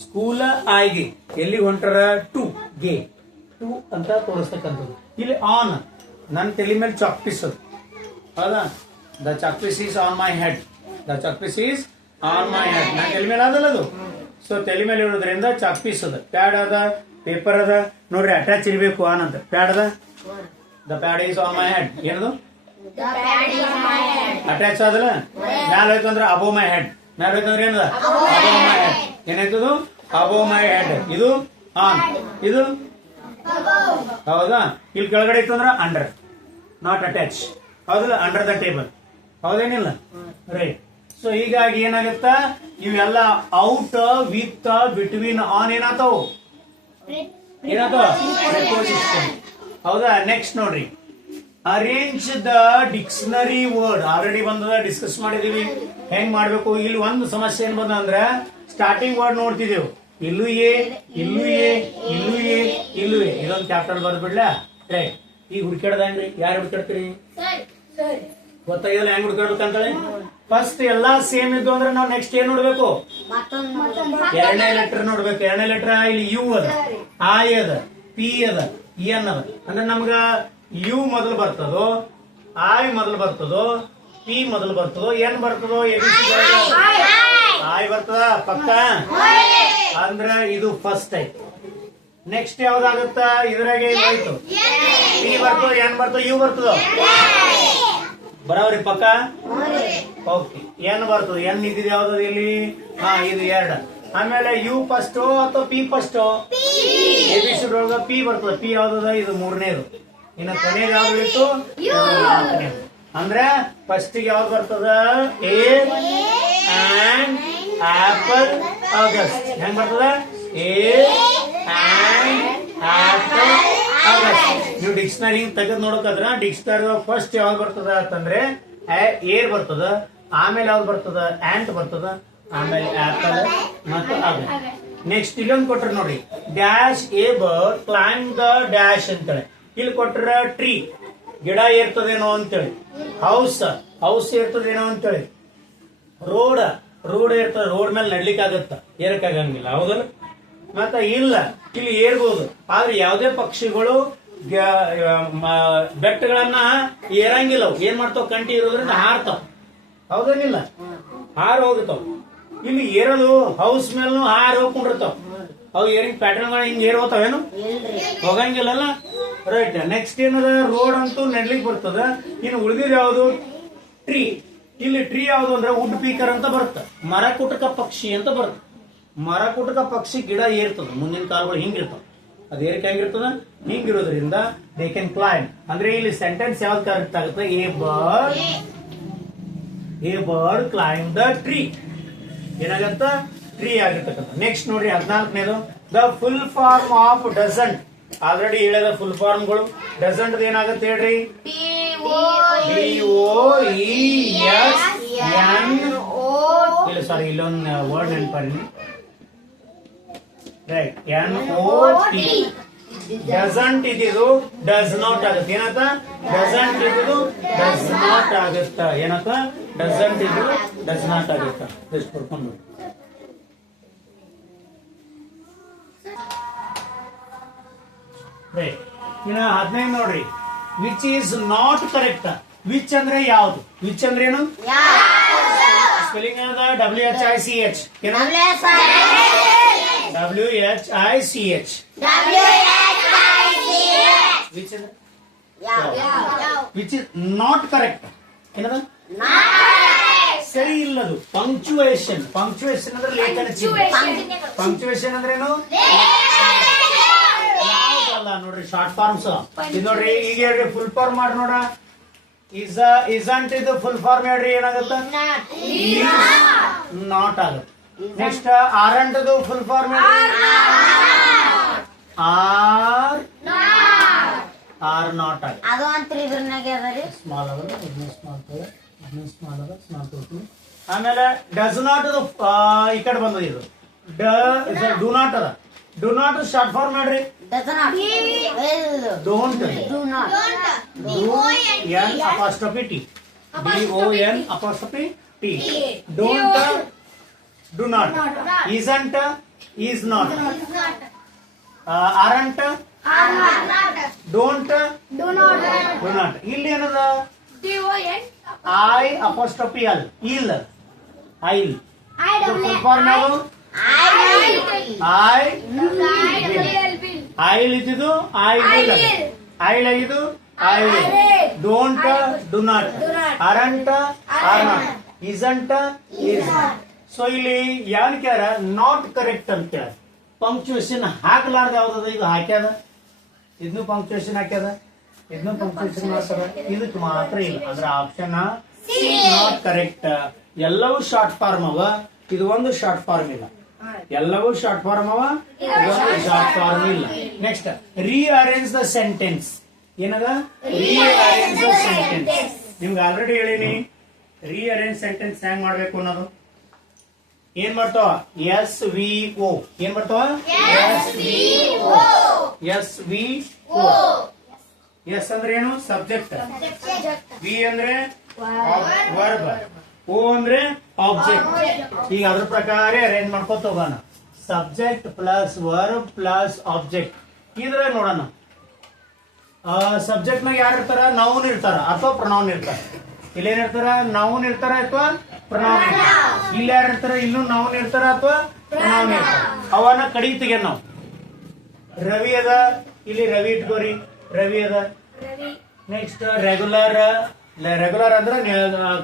school ಐಗೆ ಎಲ್ಲಿ ಹೊಂಟರ ಟು ಅಂತ ತೋರಿಸ್ತಕ್ಕಂಥದ್ದು ಇಲ್ಲಿ ಆನ್ ನನ್ನ ತಲೆ ಮೇಲೆ ಚಾಕ್ ಪೀಸ್ ಅದು ಹೌದಾ the chalk piece is on my head ನನ್ನ ತಲೆ ಮೇಲೆ ಅದಲ್ಲ ಅದು ಸೊ ತಲೆ ಮೇಲೆ ಇರೋದ್ರಿಂದ ಚಾಕ್ ಪೀಸ್ ಅದ ಪ್ಯಾಡ್ ಅದ ಪೇಪರ್ ಅದ ನೋಡ್ರಿ ಅಟ್ಯಾಚ್ ಇರಬೇಕು ಆನ್ ಅಂತ ಪ್ಯಾಡ್ ಅದ the pad is on my head ಏನದು ಅಟ್ಯಾಚ್ ಆದಲ್ಲ ಮ್ಯಾಲ ಹೋಯ್ತು ಅಂದ್ರೆ ಅಬೋ ಮೈ ಹೆಡ್ ಮ್ಯಾಲ ಹೋಯ್ತು ಅಂದ್ರೆ ಏನದ ಅಬೋ ಮೈ ಹೆಡ್ ಏನಾಯ್ತದು ಅಬೋ ಮೈ ಹೆಡ್ ಇದು ಆನ್ ಇದು ಹೌದಾ ಇಲ್ಲಿ ಕೆಳಗಡೆ ಇತ್ತು ಅಂದ್ರೆ ಅಂಡರ್ ನಾಟ್ ಅಟ್ಯಾಚ್ ಹೌದಲ್ಲ ಅಂಡರ್ ದ ಟೇಬಲ್ ಹೌದೇನಿಲ್ಲ ರೈಟ್ ಸೊ ಹೀಗಾಗಿ ಏನಾಗತ್ತ ಇವೆಲ್ಲ ಔಟ್ ವಿತ್ ಬಿಟ್ವೀನ್ ಆನ್ ಏನಾತವು ಹೌದಾ ನೆಕ್ಸ್ಟ್ ನೋಡ್ರಿ arrange the dictionary word already ಬಂದದ ಡಿಸ್ಕಸ್ ಮಾಡಿದೀವಿ ಹೆಂಗ್ ಮಾಡ್ಬೇಕು ಇಲ್ಲಿ ಒಂದು ಸಮಸ್ಯೆ ಏನ್ ಬಂದ ಅಂದ್ರೆ ಸ್ಟಾರ್ಟಿಂಗ್ ವರ್ಡ್ ನೋಡ್ತಿದ್ದೇವೆ ಇಲ್ಲೂ ಎ ಇದೊಂದು ಚಾಪ್ಟರ್ ಬರ್ಬಿಡ್ಲಾ ರೈಟ್ ಈಗ ಹುಡುಕಾಡ್ದಂಗ್ರಿ ಯಾರು ಹುಡುಕಾಡ್ತೀರಿ ಗೊತ್ತಾಗಿಲ್ಲ ಹೆಂಗ್ ಹುಡುಕಾಡ್ಬೇಕಂತೇಳಿ ಫಸ್ಟ್ ಎಲ್ಲಾ ಸೇಮ್ ಇದ್ದು ಅಂದ್ರೆ ನಾವು ನೆಕ್ಸ್ಟ್ ಏನ್ ನೋಡ್ಬೇಕು ಎರಡನೇ ಲೆಟರ್ ನೋಡ್ಬೇಕು ಎರಡನೇ ಲೆಟರ್ ಇಲ್ಲಿ ಯು ಅದ ಐ ಅದ ಪಿ ಅದ ಎನ್ ಅದ ಅಂದ್ರೆ ನಮ್ಗ ಯು ಮೊದಲು ಬರ್ತದೋ ಐ ಮೊದಲು ಬರ್ತದೋ ಪಿ ಮೊದಲು ಬರ್ತದೋ ಎನ್ ಬರ್ತದೋ ಐ ಬರ್ತದ ಪಕ್ಕ ಅಂದ್ರ ಇದು ಫಸ್ಟ್ ಐತಿ ನೆಕ್ಸ್ಟ್ ಯಾವ್ದಾಗುತ್ತ ಇದ್ರಾಗೆ ಆಯ್ತು ಪಿ ಬರ್ತದೋ ಎನ್ ಬರ್ತದೋ ಯು ಬರ್ತದೋ ಬರಾವ್ರಿ ಪಕ್ಕ ಓಕೆ ಎನ್ ಬರ್ತದೆ ಎನ್ ಇದ್ದಿದ್ ಯಾವ್ದು ಇಲ್ಲಿ ಇದು 2 ಆಮೇಲೆ ಯು ಫಸ್ಟ್ ಅಥವಾ ಪಿ ಫಸ್ಟ್ ABCD ಒಳಗ ಪಿ ಬರ್ತದ. ಪಿ ಯಾವ್ದದ? ಇದು ಮೂರನೇದು. ಇನ್ನು ಕೊನೆಗೆ ಯಾವ್ದು ಉಳಿತು? ನಾಲ್ಕನೇದು. ಅಂದ್ರೆ ಫಸ್ಟ್ ಯಾವ್ದು ಬರ್ತದ? A and apple August. ಹೆಂಗ್ ಬರ್ತದ? A and apple August. ನೀವು ಡಿಕ್ಷನರಿ ತೆಗೆದು ನೋಡಕಂದ್ರ ಡಿಕ್ಷನರಿ ಫಸ್ಟ್ ಯಾವ್ದು ಬರ್ತದ ಅಂತಂದ್ರೆ ಏರ್ ಬರ್ತದ, ಆಮೇಲೆ ಯಾವ್ದು ಬರ್ತದ? ಆಂಟ್ ಬರ್ತದ, ಆಮೇಲೆ ಆಪಲ್ ಮತ್ತು ಆಗಸ್ಟ್. ನೆಕ್ಸ್ಟ್ ಇಲ್ಲೊಂದು ಕೊಟ್ರ ನೋಡ್ರಿ, dash A bird climb the dash ಅಂತೇಳಿ. ಇಲ್ಲಿ ಕೊಟ್ರ ಟ್ರೀ, ಗಿಡ ಏರ್ತದೇನೋ ಅಂತೇಳಿ. ಹೌಸ್, ಹೌಸ್ ಏರ್ತದೇನೋ ಅಂತೇಳಿ. ರೋಡ್, ರೋಡ್ ಇರ್ತದೆ, ರೋಡ್ ಮೇಲೆ ನಡ್ಲಿಕ್ಕೆ ಆಗತ್ತ, ಏರಕ್ಕಾಗಂಗಿಲ್ಲ. ಹೌದಲ್ಲ? ಮತ್ತ ಇಲ್ಲ, ಇಲ್ಲಿ ಏರ್ಬೋದು. ಆದ್ರೆ ಯಾವುದೇ ಪಕ್ಷಿಗಳು ಬೆಟ್ಟಗಳನ್ನ ಏರಂಗಿಲ್ಲ. ಏನ್ ಮಾಡ್ತಾವ? ಕಂಟಿ ಇರೋದ್ರಿಂದ ಹಾರ್ತಾವ. ಹೌದೇನಿಲ್ಲ? ಹಾರ ಹೋಗ್ತಾವ. ಇಲ್ಲಿ ಏರಲು ಹೌಸ್ ಮೇಲೂ ಹಾರ ಹೋಗ್ಕೊಂಡಿರ್ತಾವ. ಅವು ಏರಿಂಗ್ ಪ್ಯಾಟರ್ನ್ ಹಿಂಗ್ ಏರ್ ಹೋಗ್ತಾವೇನು? ಹೋಗಂಗಿಲ್ಲಲ್ಲ. ರೈಟ್. ನೆಕ್ಸ್ಟ್ ಏನದ? ರೋಡ್ ಅಂತೂ ನಡ್ಲಿಕ್ಕೆ ಬರ್ತದ. ಇನ್ನು ಉಳಿದಿದ್ ಯಾವುದು? ಟ್ರೀ. ಇಲ್ಲಿ ಟ್ರೀ ಯಾವುದು ಅಂದ್ರೆ ವುಡ್ ಪೀಕರ್ ಅಂತ ಬರುತ್ತೆ. ಮರ ಕುಟಕ ಪಕ್ಷಿ ಅಂತ ಬರುತ್ತೆ. ಮರ ಕುಟಕ ಪಕ್ಷಿ ಗಿಡ ಏರ್ತದ, ಮುಂದಿನ ಕಾಲಗಳು ಹಿಂಗಿರ್ತಾವ. ಅದ್ ಏರಿಕೆ ಹೆಂಗಿರ್ತದ? ಹಿಂಗಿರೋದ್ರಿಂದ ದೇ ಕ್ಯಾನ್ ಕ್ಲೈಂಬ್. ಅಂದ್ರೆ ಇಲ್ಲಿ ಸೆಂಟೆನ್ಸ್ ಯಾವ್ದು ಕರೆಕ್ಟ್ ಆಗುತ್ತೆ? A bird climb the tree. ಏನಾಗತ್ತ? ಟ್ರೀ ಆಗಿರ್ತಕ್ಕಂಥ. ನೆಕ್ಸ್ಟ್ ನೋಡ್ರಿ 14ನೇದು, the full form of doesn't. Already ಹೇಳಿದ ಫುಲ್ ಫಾರ್ಮ್ಗಳು. ಡಸಂಟ್ ಏನಾಗುತ್ತೆ ಹೇಳ್ರಿ? ಇಲ್ಲ ಸಾರಿ, ಇಲ್ಲೊಂದು ವರ್ಡ್ ನೆನಪಾರಿ. Right, NOT. ಡಸಂಟ್ ಇದ್ದಿದ್ದು ಡಸ್ ನಾಟ್ ಆಗುತ್ತೆ. ಏನತ್ತ? ಡಸಂಟ್ ಇದ್ದಿದ್ದು ಡಸ್ ನಾಟ್ ಆಗುತ್ತ. ಏನತ್ತ? ಡಸಂಟ್ ಇದ್ದು ಡಸ್ ನಾಟ್ ಆಗುತ್ತ. ಎಷ್ಟು ಬರ್ಕೊಂಡು ಇನ್ನ 15 ನೋಡ್ರಿ, which is not correct. Which ಅಂದ್ರೆ ಯಾವ್ದು? ವಿಚ್ ಅಂದ್ರೆ ಏನು? ಸ್ಪೆಲ್ಲಿಂಗ್ ಏನದ? WHICH. ಏನು? WHICH. ವಿಚ್ ಅಂದ್ರೆ ವಿಚ್ ಇಸ್ ನಾಟ್ ಕರೆಕ್ಟ್. ಏನದ? ಸರಿ ಇಲ್ಲದು. ಪಂಕ್ಚುಯೇಷನ್. ಪಂಕ್ಚುಯೇಷನ್ ಅಂದ್ರೆ ಲೇಖನ ಚಿಹ್ನೆ. ಪಂಕ್ಚುಯೇಷನ್ ಅಂದ್ರೆ ಏನು? ನೋಡ್ರಿ ಶಾರ್ಟ್ ಫಾರ್ಮ್ಸ್ ಇದು ನೋಡ್ರಿ. ಈಗ ಹೇಳ್ರಿ ಫುಲ್ ಫಾರ್ಮ್ ಮಾಡಿ ನೋಡ್ರ. ಇಸಂಟ್ ಇದು ಫುಲ್ ಫಾರ್ಮ್ ಹೇಳ್ರಿ. ಏನಾಗುತ್ತ? ನಾಟ್ ಆಗುತ್ತೆ. Next aren't full form are not ಆಗುತ್ತೆ. ಸ್ಮಾಲ್ ಅದ, ಸ್ಮಾಲ್ ಅದ, ಸ್ಮಾಲ್ ತೋರ್ತೀನಿ. ಆಮೇಲೆ ಡಸ್ ನಾಟ್ ಈ ಕಡೆ ಬಂದದ. ಇದು ಡು ನಾಟ್ ಅದ. ಡು ನಾಟ್ ಶಾರ್ಟ್ ಫಾರ್ಮ್ ಮಾಡ್ರಿ. Don't. DON apostrophe T. DON apostrophe T. Don't. Do not. Isn't. Is not. Aren't. Don't. Do not. ಇಲ್ಲಿ ಏನದ? I apostrophe L. Ill. I'll. Full form ಯಾವುದು? I'll ಇದ್ದಿದ್ದು I will. I'll ಆಗಿದ್ದು I will. Don't. Do not. Aren't. Are not. Isn't. Is not. So ಇಲ್ಲಿ ಯಾನ್ ಕ್ಯಾರ not correct ಅಂತ ಕೇಳ. Punctuation ಹಾಕಲಾರ್ದ ಯಾವ್ದದ? ಇದು ಹಾಕ್ಯಾದ. ಇದನ್ನು ಪಂಕ್ಚುಯೇಷನ್ ಹಾಕ್ಯಾದ, ಇದನ್ನು ಪಂಕ್ಚುಯೇಷನ್ ಮಾಡ್ತಾರ. ಇದಕ್ಕೆ ಮಾತ್ರ ಇಲ್ಲ. ಅಂದ್ರೆ ಆಪ್ಷನ್ ನಾಟ್ ಕರೆಕ್ಟ್. ಎಲ್ಲವೂ ಶಾರ್ಟ್ ಫಾರ್ಮ್ ಅವ, ಇದು ಒಂದು ಶಾರ್ಟ್ ಫಾರ್ಮ್ ಇಲ್ಲ. ಎಲ್ಲವೂ ಶಾರ್ಟ್ ಫಾರ್ಮ್ ಅವ, ಇದೊಂದು ಶಾರ್ಟ್ ಫಾರ್ಮ್ ಇಲ್ಲ. Next rearrange the sentence. ಏನದ? Rearrange the sentence. ನಿಮ್ಗೆ ಆಲ್ರೆಡಿ ಹೇಳಿನಿ ರೀಅರೇಂಜ್ ಸೆಂಟೆನ್ಸ್ ಹೆಂಗ್ ಮಾಡ್ಬೇಕು ಅನ್ನೋದು. ಏನ್ ಬರ್ತಾವ? SVO. ಏನ್ ಬರ್ತಾವ? SVO. ಎಸ್ ಅಂದ್ರೆ ಏನು? ಸಬ್ಜೆಕ್ಟ್. ವಿ ಅಂದ್ರೆ ವರ್ಬ್. ಓ ಅಂದ್ರೆ ಆಬ್ಜೆಕ್ಟ್. ಈಗ ಅದ್ರ ಪ್ರಕಾರ ಅರೇಂಜ್ ಮಾಡ್ಕೊತ ಹೋಗೋಣ. Subject plus verb plus object. ಇದ್ರ ನೋಡೋಣ. ಸಬ್ಜೆಕ್ಟ್ ನಾಗ ಯಾರು ಇರ್ತಾರ? ನೌನ್ ಇರ್ತಾರ ಅಥವಾ ಪ್ರನೌನ್ ಇರ್ತಾರ. ಇಲ್ಲೇನ್ ಇರ್ತಾರ? ನೌನ್ ಇರ್ತಾರ ಅಥವಾ ಪ್ರನೌನ್ ಇರ್ತಾರ. ಇಲ್ಲಿ ಯಾರು ಇರ್ತಾರ? ಇಲ್ಲೂ ನೌನ್ ಇರ್ತಾರ ಅಥವಾ ಪ್ರನೌನ್ ಇರ್ತಾರ. ಅವನ್ನ ಕಡಿತೀಗ ನಾವು. ರವಿ ಅದ, ಇಲ್ಲಿ ರವಿ ಇಟ್ಕೋರಿ. ರವಿ ಅದ. Next regular. ರೆಗ್ಯುಲರ್ ಅಂದ್ರೆ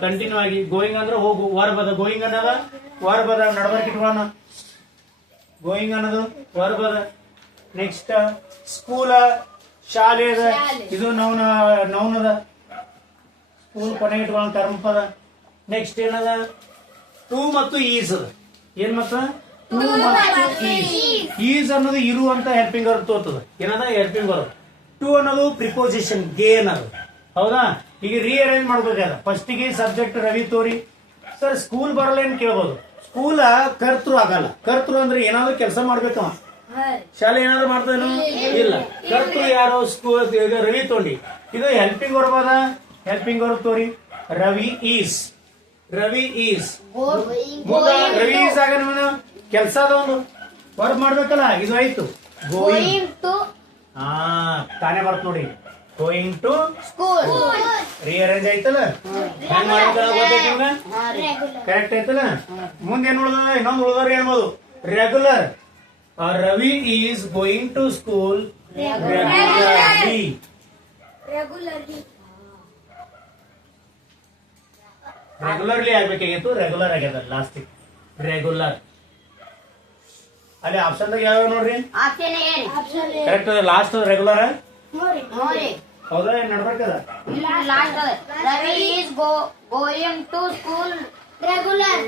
ಕಂಟಿನ್ಯೂ ಆಗಿ. ಗೋಯಿಂಗ್ ಅಂದ್ರೆ ಹೋಗು. ವರ್ಬ್ ಅದ. ಗೋಯಿಂಗ್ ಅನ್ನೋದ ವರ್ಬ್ ಅದ. ನಡಬರ್ಕ್ ಇಟ್ಕೋಣ. ಗೋಯಿಂಗ್ ಅನ್ನೋದು ವರ್ಬ್ ಅದ. ನೆಕ್ಸ್ಟ್ ಸ್ಕೂಲ್ ಶಾಲೆ ಅದ, ಇದು ನೌನ್ ಅದ. ಸ್ಕೂಲ್ ಕೊನೆಗೆ ಇಟ್ಕೊಳ್ಳೋ ಕರ್ಮ ಪದ. ನೆಕ್ಸ್ಟ್ ಏನದ ಟು ಮತ್ತು ಈಸ್ ಅದ. ಏನ್ ಮತ್ತ ಟು ಮತ್ತು ಈಸ್ ಅನ್ನೋದು ಇರು ಅಂತ ಹೆಲ್ಪಿಂಗ್ ವರ್ಬ್ ತೋರ್ತದ. ಏನದ ಹೆಲ್ಪಿಂಗ್ ವರ್ಬ್. ಟು ಅನ್ನೋದು ಪ್ರಿಪೋಸಿಷನ್ ಗೇನ್ ಅದು. ಹೌದಾ? ಈಗ ರೀಅರೇಂಜ್ ಮಾಡ್ಬೇಕಾದ. ಫಸ್ಟಿಗೆ ಸಬ್ಜೆಕ್ಟ್ ರವಿ ತೋರಿ. ಸರ್ ಸ್ಕೂಲ್ ಬರಲ್ಲ ಏನ್ ಕೇಳ್ಬೋದು. ಸ್ಕೂಲ್ ಕರ್ತೃ ಆಗಲ್ಲ. ಕರ್ತೃ ಅಂದ್ರೆ ಏನಾದ್ರು ಕೆಲಸ ಮಾಡ್ಬೇಕವ. ಶಾಲೆ ಏನಾದ್ರು ಮಾಡ್ತಾನು ಇಲ್ಲ. ಕರ್ತೃ ಯಾರು? ಸ್ಕೂಲ್. ರವಿ ತೋಂಡಿ. ಇದು ಹೆಲ್ಪಿಂಗ್ ವರ್ಬ್ ಅದ. ಹೆಲ್ಪಿಂಗ್ ವರ್ಬ್ ತೋರಿ. Ravi is. Ravi is Ravi is ಆಗ ಕೆಲಸ ಅದ ಒಂದು ವರ್ಬ್ ಮಾಡ್ಬೇಕಲ್ಲ. ಇದು ಆಯ್ತು. Going to. ತಾನೇ ಬರ್ತ ನೋಡಿ. Going to school. ರೀಅರೇಂಜ್ ಆಯ್ತಲ್ಲ. ಹೆಂಗ್ ಮಾಡ್ಬೇಕಲ್ಲ ಗೊತ್ತೈತಿ ನಿಮ್ಗ? ಕರೆಕ್ಟ್ ಆಯ್ತಲ್ಲ. ಮುಂದೆ ಏನ್ ಉಳ್ದ? ಇನ್ನೊಂದು ಉಳ್ದವ್ರ ಏನ್ಬೋದು? Regular. Ravi is going to school regularly. Regularly ಆಗ್ಬೇಕಾಗಿತ್ತು, ರೆಗ್ಯುಲರ್ ಆಗ್ಯದ ಲಾಸ್ಟ್. ರೆಗ್ಯುಲರ್ ಅಲ್ಲಿ ಆಪ್ಷನ್ ಯಾವ ನೋಡ್ರಿ? Correct last regular. ಹೌದಾ? ಏನ್ ನಡ್ಬೇಕದ? Ravi is going to school regular.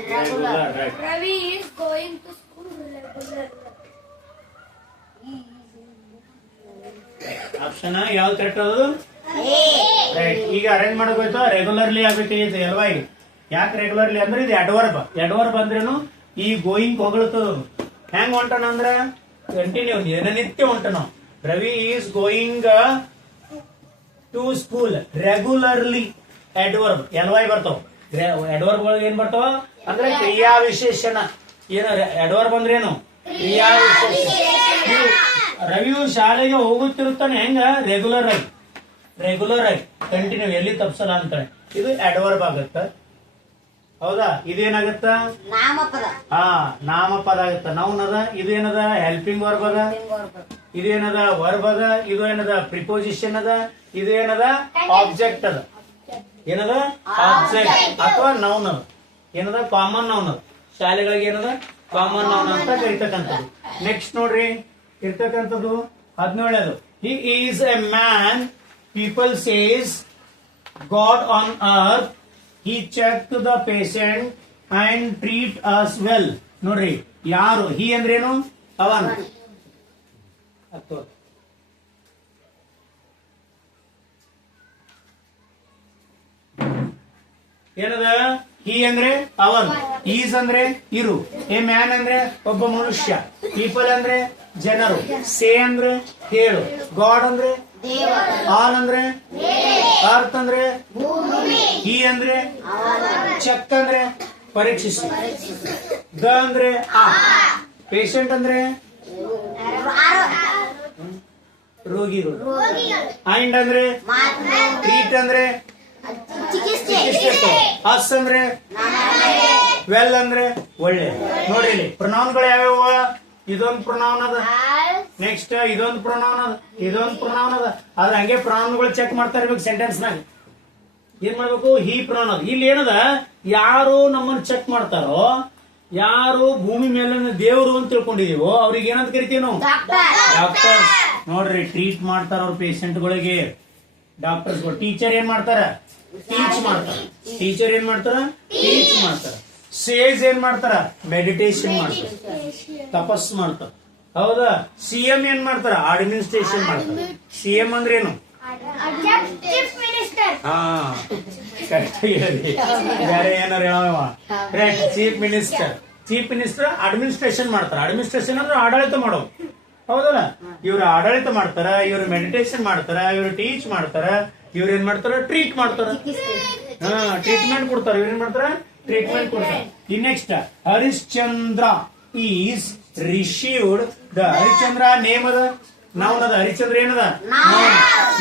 Ravi is going to school regular. Option ಯಾವ್ದು ಕರೆಕ್ಟ್ ಅದು? ರೈಟ್. ಈಗ ಅರೇಂಜ್ ಮಾಡಬೇಕು. ರೆಗ್ಯುಲರ್ಲಿ ಆಗ್ಬೇಕಾಗಿತ್ತು ಎಲ್ವಾ. ಯಾಕೆ ರೆಗ್ಯುಲರ್ಲಿ ಅಂದ್ರೆ ಇದು ಅಡ್ವರ್ಬ್. ಅಡ್ವರ್ಬ್ ಅಂದ್ರೇನು? ಈ ಗೋಯಿಂಗ್ ಹೊಗಳತದ. ಹೆಂಗ್ ಹೊಂಟನ ಅಂದ್ರ ಕಂಟಿನ್ಯೂ ದಿನನಿತ್ಯ ಹೊಂಟನ. Ravi is going to school regularly. Adverb L Y ಬರ್ತಾವ. ಅಡ್ವರ್ಬ್ ಒಳಗೆ ಏನ್ ಬರ್ತಾವ ಅಂದ್ರೆ ಕ್ರಿಯಾ ವಿಶೇಷಣ. ಏನ ಅಡ್ವರ್ಬ್ ಅಂದ್ರೇನು? ಕ್ರಿಯಾ ವಿಶೇಷಣ. ರವಿಯು ಶಾಲೆಗೆ ಹೋಗುತ್ತಿರುತ್ತಾನೆ. ಹೆಂಗ? ರೆಗ್ಯುಲರ್ ಆಗಿ. ರೆಗ್ಯುಲರ್ ಆಗಿ ಕಂಟಿನ್ಯೂ ಎಲ್ಲಿ ತಪ್ಸಲ್ಲ ಅಂತಾನೆ. ಇದು ಅಡ್ವರ್ಬ್ ಆಗತ್ತ. ಹೌದಾ? ಇದೇನಾಗತ್ತ? ನಾಮಪದ. ನಾಮಪದ ಆಗತ್ತ. ನೌನ್ ಅದ. ಇದೇನದ? ಹೆಲ್ಪಿಂಗ್ ವರ್ಬ್ ಅದ. ಇದೇನದ? ವರ್ಬ್ ಅದ. ಇದು ಏನದ? ಪ್ರಿಪೋಸಿಷನ್ ಅದ. ಇದು ಏನದ? ಆಬ್ಜೆಕ್ಟ್ ಅದ. ಏನದ? ಆಬ್ಜೆಕ್ಟ್ ಅಥವಾ ನೌನ್ ಅದ. ಏನದ? ಕಾಮನ್ ನೌನ್ ಅದ. ಶಾಲೆಗಳಿಗೆ ಏನದ? ಕಾಮನ್ ನೌನ್ ಅಂತ ಕರಿತಕ್ಕಂಥದ್ದು. ನೆಕ್ಸ್ಟ್ ನೋಡ್ರಿ ಇರ್ತಕ್ಕಂಥದ್ದು 17. He is A man people says God on earth. He checked the patient and treat us well. ನೋಡ್ರಿ ಯಾರು? ಹಿ ಅಂದ್ರೇನು? ಅವನ್. ಏನದ? ಹಿ ಅಂದ್ರೆ ಅವನ್. ಈಸ್ ಅಂದ್ರೆ ಇರು. ಎ ಮ್ಯಾನ್ ಅಂದ್ರೆ ಒಬ್ಬ ಮನುಷ್ಯ. ಪೀಪಲ್ ಅಂದ್ರೆ ಜನರು. ಸೇ ಅಂದ್ರೆ ಹೇಳು. ಗಾಡ್ ಅಂದ್ರೆ ಆಲ್ ಅಂದ್ರೆ ಅರ್ತ್ ಅಂದ್ರೆ ಹಿ ಅಂದ್ರೆ ಚೆಕ್ ಅಂದ್ರೆ ಪರೀಕ್ಷಿಸಿ. ದ ಅಂದ್ರೆ ಪೇಷಂಟ್ ಅಂದ್ರೆ ರೋಗಿಗಳು. ಐಂಡ್ ಅಂದ್ರೆ ಟ್ರೀಟ್ ಅಂದ್ರೆ ಅಸ್ ಅಂದ್ರೆ ವೆಲ್ ಅಂದ್ರೆ ಒಳ್ಳೆ. ನೋಡ್ರಿ ಇಲ್ಲಿ ಪ್ರೊನೌನ್ಗಳು ಯಾವ್ಯಾವ? ಇದೊಂದು ಪ್ರೊನೌನ್ ಅದ. ನೆಕ್ಸ್ಟ್ ಇದೊಂದು ಪ್ರೊನೌನ್ ಅದ. ಇದೊಂದು ಪ್ರೊನೌನ್ ಅದ. ಆದ್ರೆ ಹಂಗೆ ಪ್ರೊನೌನ್ಗಳು ಚೆಕ್ ಮಾಡ್ತಾ ಇರ್ಬೇಕು ಸೆಂಟೆನ್ಸ್ ನಾಗ. ಏನ್ ಮಾಡ್ಬೇಕು? ಹಿ ಪ್ರೊನೌನ್ ಅದ. ಇಲ್ಲಿ ಏನದ? ಯಾರು ನಮ್ಮನ್ನ ಚೆಕ್ ಮಾಡ್ತಾರೋ, ಯಾರು ಭೂಮಿ ಮೇಲೆ ದೇವರು ಅಂತ ತಿಳ್ಕೊಂಡಿದೀವೋ ಅವ್ರಿಗೆ ಏನಂತ ಕರಿತೀವಿ ನಾವು? ಡಾಕ್ಟರ್ಸ್. ನೋಡ್ರಿ ಟ್ರೀಟ್ ಮಾಡ್ತಾರ ಅವ್ರ ಪೇಷಂಟ್ಗಳಿಗೆ ಡಾಕ್ಟರ್ಸ್. ಟೀಚರ್ ಏನ್ ಮಾಡ್ತಾರ? ಟೀಚ್ ಮಾಡ್ತಾರ. ಟೀಚರ್ ಏನ್ ಮಾಡ್ತಾರ? ಟೀಚ್ ಮಾಡ್ತಾರ. ಸೇಜ್ ಏನ್ ಮಾಡ್ತಾರ? ಮೆಡಿಟೇಷನ್ ಮಾಡ್ತಾರ, ತಪಸ್ ಮಾಡ್ತಾರ. ಹೌದಾ? ಸಿಎಂ ಏನ್ ಮಾಡ್ತಾರ? ಅಡ್ಮಿನಿಸ್ಟ್ರೇಷನ್ ಮಾಡ್ತಾರ. ಸಿಎಂ ಅಂದ್ರೆ ಏನು? ಕರೆಕ್ಟ್ ಹೇಳಿ. ಬೇರೆ ಏನಾರ ಹೇಳವ? Chief minister. Chief minister administration ಮಾಡ್ತಾರ. ಅಡ್ಮಿನಿಸ್ಟ್ರೇಷನ್ ಅಂದ್ರೆ ಆಡಳಿತ ಮಾಡೋದು. ಹೌದಲ್ಲ? ಇವ್ರು ಆಡಳಿತ ಮಾಡ್ತಾರ, ಇವ್ರು ಮೆಡಿಟೇಷನ್ ಮಾಡ್ತಾರ, ಇವ್ರು ಟೀಚ್ ಮಾಡ್ತಾರ, ಇವ್ರು ಏನ್ ಮಾಡ್ತಾರ? ಟ್ರೀಟ್ ಮಾಡ್ತಾರ. ಟ್ರೀಟ್ಮೆಂಟ್ ಕೊಡ್ತಾರ. ಇವ್ರು ಏನ್ ಮಾಡ್ತಾರ? ಟ್ರೀಟ್ಮೆಂಟ್ ಕೊಡ್ತಾರ. ಈ next Harishchandra is received the. Harishchandra name ಅದ, ನೌನ್ ಅದ. ಹರಿಶ್ಚಂದ್ರ ಏನದ?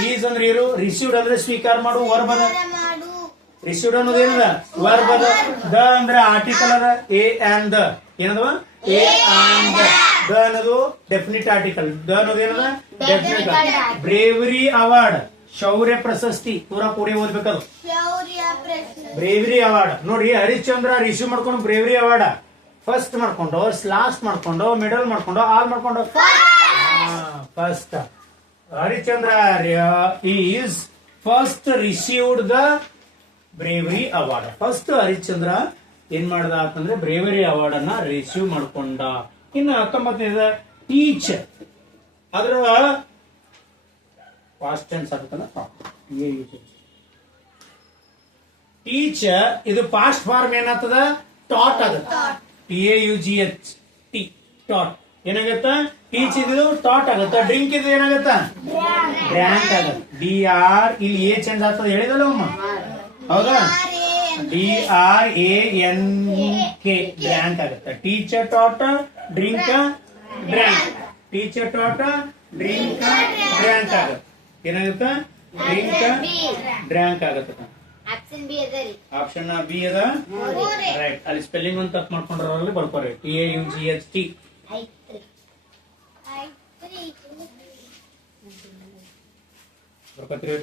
ಈಸ್ ಅಂದ್ರೆ ಇರು. ರಿಸೀವ್ಡ್ ಅಂದ್ರೆ ಸ್ವೀಕಾರ ಮಾಡು, ವರ್ಬ್ ಅದ. ರಿಸೀವ್ಡ್ ಅನ್ನೋದು ಏನದ? ವರ್ಬ್ ಅದ. ದ ಅಂದ್ರೆ ಆರ್ಟಿಕಲ್ ಅದ. ಎ ಅಂಡ್ ದ ಏನದವ? ಎ ಅಂಡ್ ದ ಅನ್ನೋದು ಡೆಫಿನಿಟ್ ಆರ್ಟಿಕಲ್. ದ ಅನ್ನೋದು ಏನದ? ಡೆಫಿನಿಟ್. ಬ್ರೇವರಿ ಅವಾರ್ಡ್, ಶೌರ್ಯ ಪ್ರಶಸ್ತಿ. ಪೂರಾ ಕೂಡಿ ಓದ್ಬೇಕದು. Bravery award. ನೋಡಿ ಹರಿಶ್ಚಂದ್ರ ರಿಸೀವ್ ಮಾಡ್ಕೊಂಡು ಬ್ರೇವರಿ ಅವಾರ್ಡ್ ಫಸ್ಟ್ ಮಾಡ್ಕೊಂಡು, ಲಾಸ್ಟ್ ಮಾಡ್ಕೊಂಡು, ಮಿಡಲ್ ಮಾಡ್ಕೊಂಡು, ಆಲ್ ಮಾಡ್ಕೊಂಡು first Harishchandra is first received the bravery award. First Harishchandra ಏನ್ ಮಾಡ್ದ ಅಂತಂದ್ರೆ ಬ್ರೇವರಿ ಅವಾರ್ಡ್ ಅನ್ನ ರಿಸೀವ್ ಮಾಡ್ಕೊಂಡ. ಇನ್ನು 19 ಟೀಚ್ ಅದ್ರ ಪಾಸ್ಟ್ ಟೆನ್ಸ್ ಆಗುತ್ತಲ್ಲ ಟೀಚ್ ಇದು ಪಾಸ್ಟ್ ಫಾರ್ಮ್ ಏನಾಗ್ತದ ಟಾಟ್ ಆಗುತ್ತೆ. TAUGH ಟಿ ಟಾಟ್ ಏನಾಗತ್ತ ಟೀಚ್ ಇದು ಟಾಟ್ ಆಗತ್ತ. ಡ್ರಿಂಕ್ ಇದು ಏನಾಗತ್ತ ಡ್ರ್ಯಾಂಕ್ ಆಗತ್ತ. DR ಇಲ್ಲಿ ಎ ಚೇಂಜ್ ಆಗ್ತದ ಹೇಳಿದಲ್ಲ ಅಮ್ಮ ಹೌದಾ DRANK ಡ್ರ್ಯಾಂಕ್ ಆಗತ್ತ. Teacher taught drink drank. Teacher taught drink drank ಆಗತ್ತ. ಏನಾಗತ್ತ ಡ್ರಿಂಕ್ ಡ್ರ್ಯಾಂಕ್ ಆಗತ್ತ. ಆಪ್ಷನ್ ಬಿ ಅದ ರೈಟ್. ಅಲ್ಲಿ ಸ್ಪೆಲ್ಲಿಂಗ್ ಒಂದು ತಪ್ಪು ಮಾಡ್ಕೊಂಡ್ರಲ್ಲಿ ಬರ್ಕೋರಿ. TAUGHT ಬರ್ಕೋತೀರಿ.